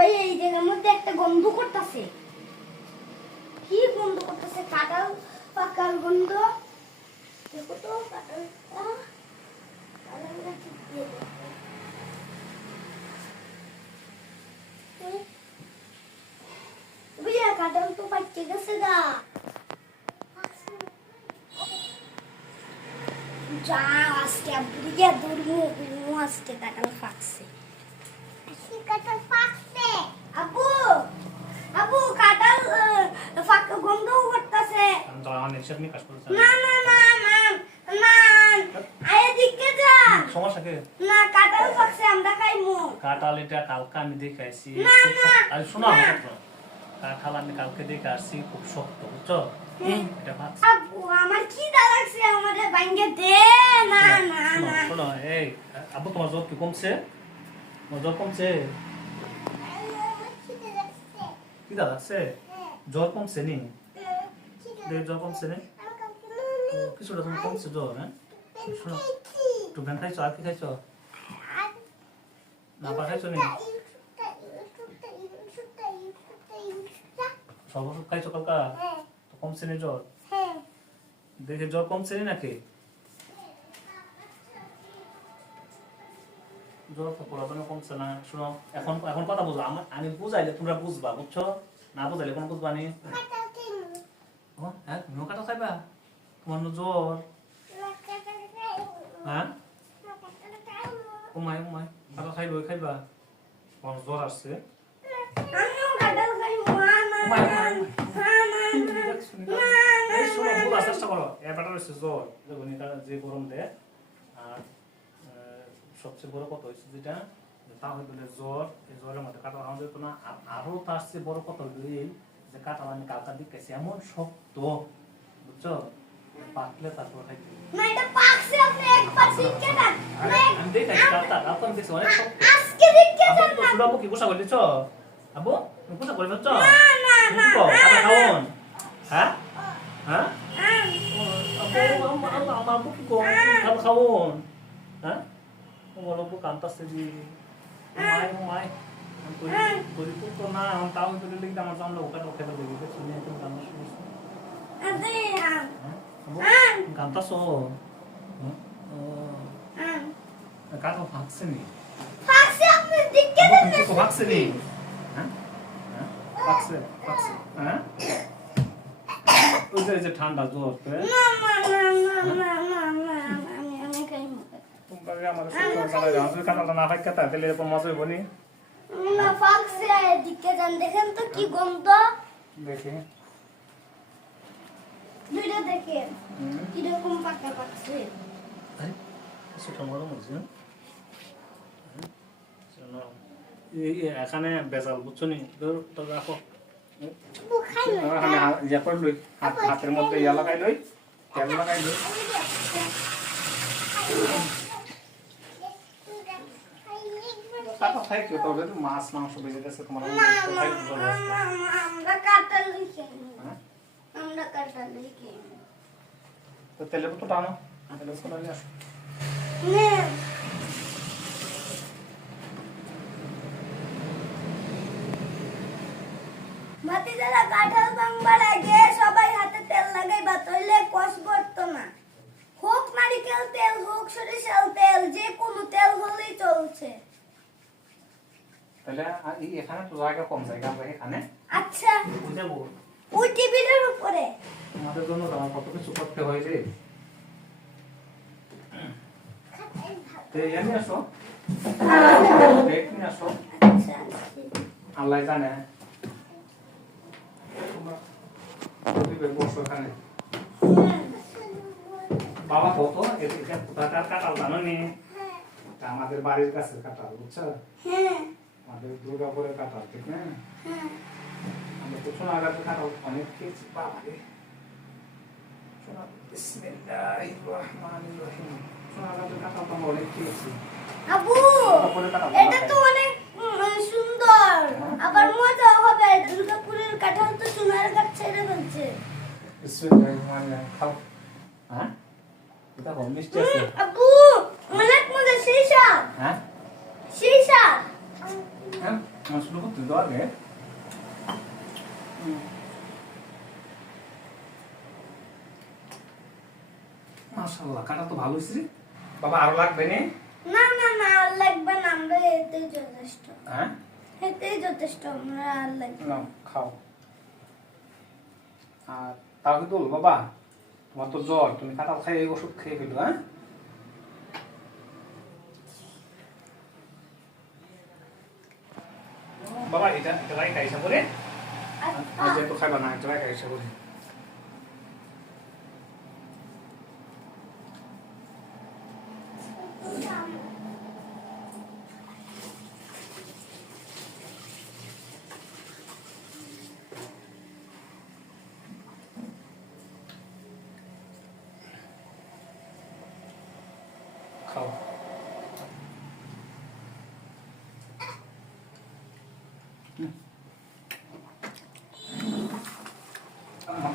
ভাই, এই জায়গার মধ্যে একটা গন্ধ করতেছে। কি গন্ধ করতেছে? কাটাল পাকার গন্ধ। দেখো তো কাটাল গেছে গা। যা আজকে বুড়িয়া দুর্মু দুর্মু আজকে কাটাল ফাঁকছে আবু আবু কাটাল আহ, গন্ধ করতেছে আমি তো আমার নিশ্চয় নিয়ে কাজ করতে না না না না না আয় দিকে যান সমস্যা কি না কাটাল ফাঁকছে আমরা খাইমু কাঁঠাল এটা কালকে আমি দেখে না, না, আরে শোনো। আমার কথা। কাঁঠাল আমি কালকে দেখে আসছি খুব শক্ত বুঝছ এটা ভাত আমার কি দা লাগছে আমাদের ভাঙ্গে দে না না শোনো, না শোনো এই আব্বু তোমার জ্বর কি কমছে জ্বর কমছে কি দা লাগছে জ্বর কমছে নি জ্বর কমছে নি কিছুটা তোমার কমছে জ্বর হ্যাঁ একটু ভ্যান খাইছো আর কি খাইছো না পা খাইছো নি সব ওষুধ খাইছো কালকা কমছে নি জ্বর দেখে জ্বর কমছে নি নাকি তো পুরাতনে কমছে না শোনো এখন এখন কথা বুঝো আমার আমি বুঝাইলে তোমরা বুঝবা বুঝছ না বুঝাইলে কোনো বুঝবা নি হ্যাঁ তুমিও কাটা খাইবা তোমার জ্বর হ্যাঁ কমাই কমাই কাটা খাইব খাইবা তোমার জ্বর আসছে চেষ্টা করো দেখুন যে গরম দেয় আর সবচেয়ে বড় কথা হচ্ছে যেটা যে তা হইতে হলে জ্বর এই জ্বরের মধ্যে কাটা খাওয়া যেত না আর আরও তার চেয়ে বড় কথা হইল যে কাটা আমি কালকা দিকেছি এমন শক্ত বুঝছ পাকলে তারপর খাইতে। না এটা পাকছে আপনি একবার শিখে যান আরে, আমি দেখাইছি কালকা কালকা দেখছি অনেক শক্ত আজকে দেখে যান না শুনো কি গোসা করে দিচ্ছ আবু তুমি গোসা করে দিচ্ছ না না তুমি খাওন হ্যাঁ হ্যাঁ umay, umay. Ang tuli, tuli ko ko na, ang tao ito lilig na masang lo, kan okay ba lilig? Sunya ito ang kantas mo. আরে আম, Ah. oh. Huh? Oh, আম। nagkataw vaccine eh. পাকছে আপনি দেখে hindi ko vaccine eh. Hah? Hah? Vaccine, vaccine. Hah? ওই যে ঠান্ডা তো, eh? না না না না দেখেন তো কি গন্ধ। দেখি। দুইটা দেখেন কীরকম পাকা এই এই এখানে বেজাল বুঝছ নি? ধর, তো রাখো। এখানে হা- লই। হাত হাতের মধ্যে ইয়া লাগাই লই তেল লাগাই লই। খাই কি তোদের মাছ মাংস বেজে গেছে তোমার তো খাই কি না, আমরা কাটাল খাইমু হ্যাঁ? আমরা কাটাল খাইমু তো তেলের বোতলটা আনো তেলের বোতলটা নিয়ে আসো। নে। মাটি যারা কাঁঠাল ভাঙবা লাগে সবাই হাতে তেল লাগাই বা তইলে কষ করতো না। হোক নারিকেল তেল হোক সরিষার তেল যে কোনো তেল হলেই চলছে। তাহলে এই এখানে তো জায়গা কম জায়গা আমরা এখানে আচ্ছা। বুঝাবো ওই টেবিলের উপরে। আমাদের জন্য আমার কত কিছু করতে হয় রে। তো ইয়ে আসো। আসো। আচ্ছা আল্লাহ জানে। বসো এখানে। বাবা কত? এটা কাঁঠাল জানো নি? এটা আমাদের বাড়ির কাছে কাঁঠাল বুঝছ? হ্যাঁ। আমাদের দুর্গাপুরের কাঁঠাল ঠিক না? হ্যাঁ। আমরা তো শোনা আগাতে কাঁঠাল অনেক খেয়েছি বাবা রে শোনা বিসমিল্লাহির রহমানির রহিম। শোনা আগাতে কাঁঠাল তো আমরা অনেক খেয়েছি। আবু দুর্গাপুরের কাঁঠাল এটা তো অনেক উম, সুন্দর। আবার মজা হবে দুর্গাপুরের কাঁঠাল তো সোনার গাছ ছেড়ে ফেলছে বিসমিল্লাহির রহমানির রহিম। খাও। হ্যাঁ? আবু অনেক মজা সেই স্বাদ হ্যাঁ? সেই স্বাদ হ্যাঁ আমার শুরু তো কাটা তো ভালো হয়েছে রে। বাবা আরও লাগবে নে না না না আর লাগবে না আমরা এতেই যথেষ্ট হ্যাঁ এতেই যথেষ্ট আমরা আর লাগবে না। খাও আর তাও কিন্তু বাবা তোমার তো জ্বর তুমি কাঁঠাল খাই এই ওষুধ খেয়ে ফেলো হ্যাঁ বাবা এটা এটা খাইছা বলে? আজ আর যেহেতু খাইবা না এটা খাইছা করে খাও হুম।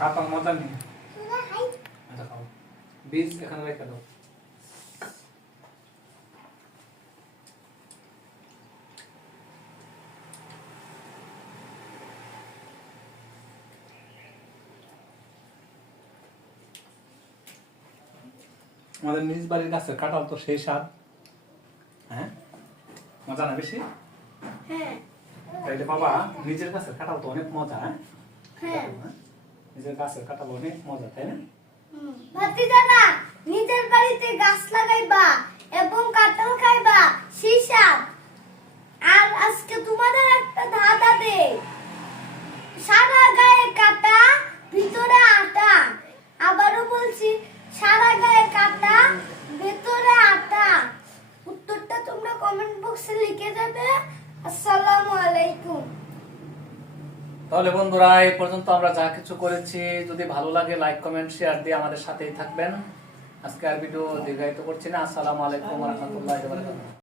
কাকার মজা নেই আচ্ছা খাও। বীজ এখানে রেখে দাও। আমাদের নিজ বাড়ির গাছের কাঁঠাল তো সেই স্বাদ হ্যাঁ? মজা না বেশি? হ্যাঁ। বাবা নিজের গাছের কাঁঠাল তো অনেক মজা হ্যাঁ? হ্যাঁ? নিজের গাছের কাঁঠাল অনেক মজা, তাই না? ভাতিজারা নিজের বাড়িতে গাছ লাগাইবা এবং কাঁঠাল খাইবা সিসাব আর আজকে তোমাদের একটা ধাঁধা দে। সারা গায়ে কাটা, ভিতরে আটা। আবারও বলছি, সারা গায়ে কাটা, ভেতরে আটা। উত্তরটা তোমরা কমেন্ট বক্সে লিখে দেবে আসসালামু আলাইকুম। তাহলে বন্ধুরা এই পর্যন্ত আমরা যা কিছু করেছি, যদি ভালো লাগে লাইক কমেন্ট শেয়ার দিয়ে আমাদের সাথেই থাকবেন। আজকে আর ভিডিও দীর্ঘায়িত করছি না। আসসালামু আলাইকুম রহমতুল্লাহ